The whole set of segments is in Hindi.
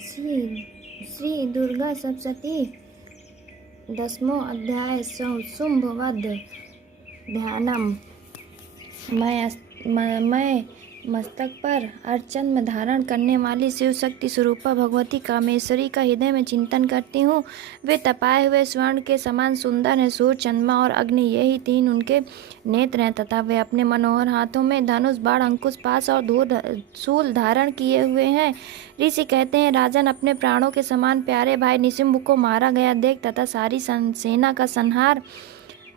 श्री श्री दुर्गा सप्तशती 10वां अध्याय शुंभ वध ध्यानम। मैं मस्तक पर अर्चन धारण करने वाली शिव शक्ति स्वरूपा भगवती कामेश्वरी का हृदय में चिंतन करती हूँ। वे तपाए हुए स्वर्ण के समान सुंदर हैं। सूर्य, चंद्रमा और अग्नि, यही तीन उनके नेत्र हैं तथा वे अपने मनोहर हाथों में धनुष, बाण, अंकुश, पाश और शूल धारण किए हुए हैं। ऋषि कहते हैं, राजन, अपने प्राणों के समान प्यारे भाई निशुंभ को मारा गया देख तथा सारी सेना का संहार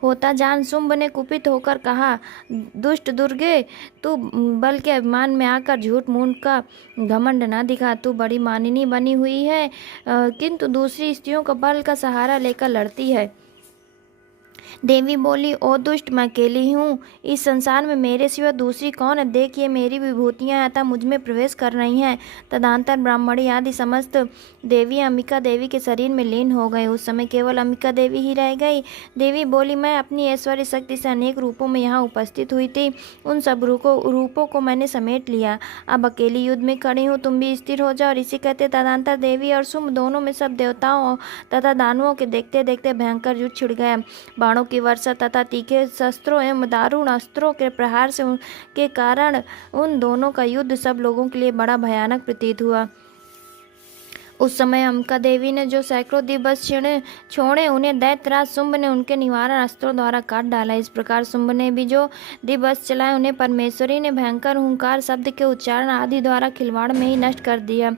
होता जान शुंभ ने कुपित होकर कहा, दुष्ट दुर्गे, तू बल के अभिमान में आकर झूठ मूठ का घमंड न दिखा। तू बड़ी मानिनी बनी हुई है, किंतु दूसरी स्त्रियों का बल का सहारा लेकर लड़ती है। देवी बोली, ओ दुष्ट, मैं अकेली हूँ। इस संसार में मेरे सिवा दूसरी कौन है? देखिए, मेरी विभूतियाँ अतः मुझ में प्रवेश कर रही हैं। तदंतर ब्राह्मणी आदि समस्त देवी अंबिका देवी के शरीर में लीन हो गई। उस समय केवल अंबिका देवी ही रह गई। देवी बोली, मैं अपनी ऐश्वर्य शक्ति से अनेक रूपों में यहाँ उपस्थित हुई थी। उन सब रूपों को मैंने समेट लिया। अब अकेली युद्ध में खड़ी हूँ, तुम भी स्थिर हो जाओ। ऋषि कहते, तदंतर देवी और शुंभ दोनों में सब देवताओं तथा दानवों के देखते देखते भयंकर युद्ध छिड़ गया। बाणों की वर्षा तथा तीखे शस्त्रों एवं दारुण अस्त्रों के प्रहार के कारण उन दोनों का युद्ध सब लोगों के लिए बड़ा भयानक प्रतीत हुआ। उस समय अंबिका देवी ने जो सैकड़ों दिव्य छोड़े, उन्हें दैत्यराज शुंभ ने उनके निवारण अस्त्रों द्वारा काट डाला। इस प्रकार शुंभ ने भी जो दिव्य चलाए, उन्हें परमेश्वरी ने भयंकर हुंकार शब्द के उच्चारण आदि द्वारा खिलवाड़ में ही नष्ट कर दिया।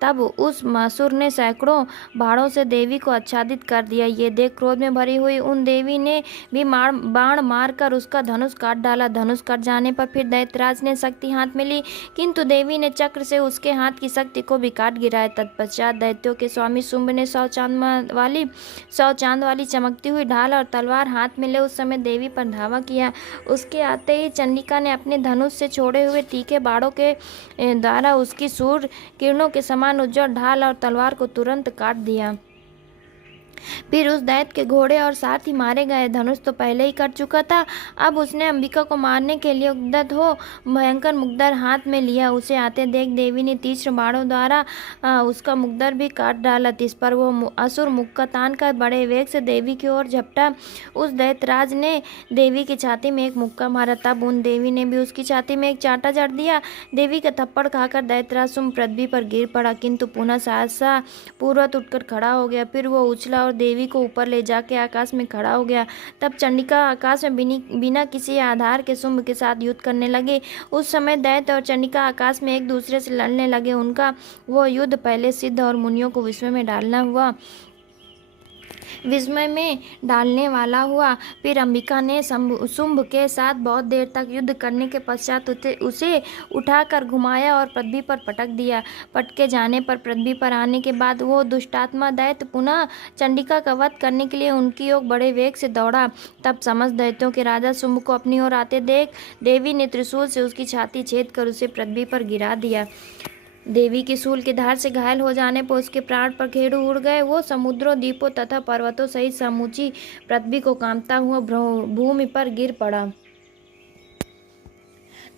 तब उस मासुर ने सैकड़ों बाणों से देवी को आच्छादित कर दिया। ये देख क्रोध में भरी हुई उन देवी ने भी बाण मारकर उसका धनुष काट डाला। धनुष कट जाने पर फिर दैत्यराज ने शक्ति हाथ में ली, किंतु देवी ने चक्र से उसके हाथ की शक्ति को भी काट गिराया। तत्पश्चात दैत्यों के स्वामी शुंभ ने 100 चांद वाली चमकती हुई ढाल और तलवार हाथ में ले उस समय देवी पर धावा किया। उसके आते ही चंडिका ने अपने धनुष से छोड़े हुए तीखे बाणों के द्वारा उसकी सूर्य किरणों के समान उज्ज्वल ढाल और तलवार को तुरंत काट दिया। फिर उस दैत्य के घोड़े और सारथी मारे गए। धनुष तो पहले ही कट चुका था। अब उसने अंबिका को मारने के लिए उद्यत हो भयंकर मुग्दर हाथ में लिया। उसे आते देख देवी ने तीक्ष्ण बाणों द्वारा उसका मुग्दर भी काट डाला। इस पर वो असुर मुक्का तान कर बड़े वेग से देवी की ओर झपटा। उस दैत्यराज ने देवी की छाती में एक मुक्का मारा। तब उन देवी ने भी उसकी छाती में एक चांटा जड़ दिया। देवी का थप्पड़ खाकर दैत्यराज शुंभ पृथ्वी पर गिर पड़ा, किंतु पुनः सहसा पूर्वत उठकर खड़ा हो गया। फिर वो उछला और देवी को ऊपर ले जाके आकाश में खड़ा हो गया। तब चंडिका आकाश में बिना किसी आधार के शुंभ के साथ युद्ध करने लगे। उस समय दैत्य और चंडिका आकाश में एक दूसरे से लड़ने लगे। उनका वो युद्ध पहले सिद्ध और मुनियों को विस्मय में डालने वाला हुआ। फिर अंबिका ने शुंभ के साथ बहुत देर तक युद्ध करने के पश्चात उसे उठाकर घुमाया और पृथ्वी पर पटक दिया। पटके जाने पर पृथ्वी पर आने के बाद वो दुष्टात्मा दैत्य पुनः चंडिका का वध करने के लिए उनकी ओर बड़े वेग से दौड़ा। तब समस्त दैत्यों के राजा शुंभ को अपनी ओर आते देख देवी ने त्रिशूल से उसकी छाती छेद कर उसे पृथ्वी पर गिरा दिया। देवी की शूल के धार से घायल हो जाने पर उसके प्राण पर खेड़ू उड़ गए। वो समुद्रों, द्वीपों तथा पर्वतों सहित समूची पृथ्वी को कांपता हुआ भूमि पर गिर पड़ा।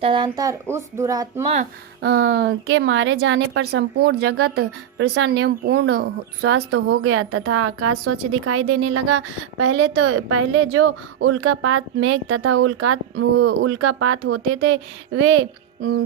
तदंतर उस दुरात्मा के मारे जाने पर संपूर्ण जगत प्रसन्न एवं पूर्ण स्वस्थ हो गया तथा आकाश स्वच्छ दिखाई देने लगा। पहले जो उल्कापात मेघ तथा उल्कापात होते थे, वे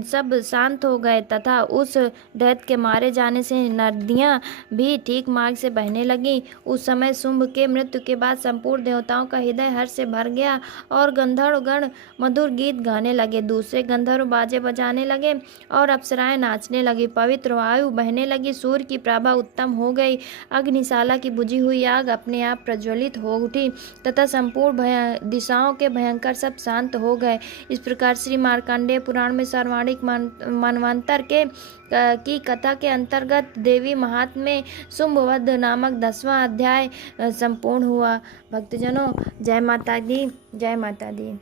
सब शांत हो गए तथा उस दैत्य के मारे जाने से नदियाँ भी ठीक मार्ग से बहने लगी। उस समय शुंभ के मृत्यु के बाद संपूर्ण देवताओं का हृदय हर्ष से भर गया और गंधर्व गण मधुर गीत गाने लगे। दूसरे गंधर्व बाजे बजाने लगे और अप्सराएं नाचने लगी। पवित्र वायु बहने लगी। सूर्य की प्रभा उत्तम हो गई। अग्निशाला की बुझी हुई आग अपने आप प्रज्वलित हो उठी तथा संपूर्ण दिशाओं के भयंकर सब शांत हो गए। इस प्रकार श्री मार्कंडेय पुराण में सर्वाणिक मनवंतर की कथा के अंतर्गत देवी महात्म्य शुंभ वध नामक 10वां अध्याय संपूर्ण हुआ। भक्तजनों, जय माता दी, जय माता दी।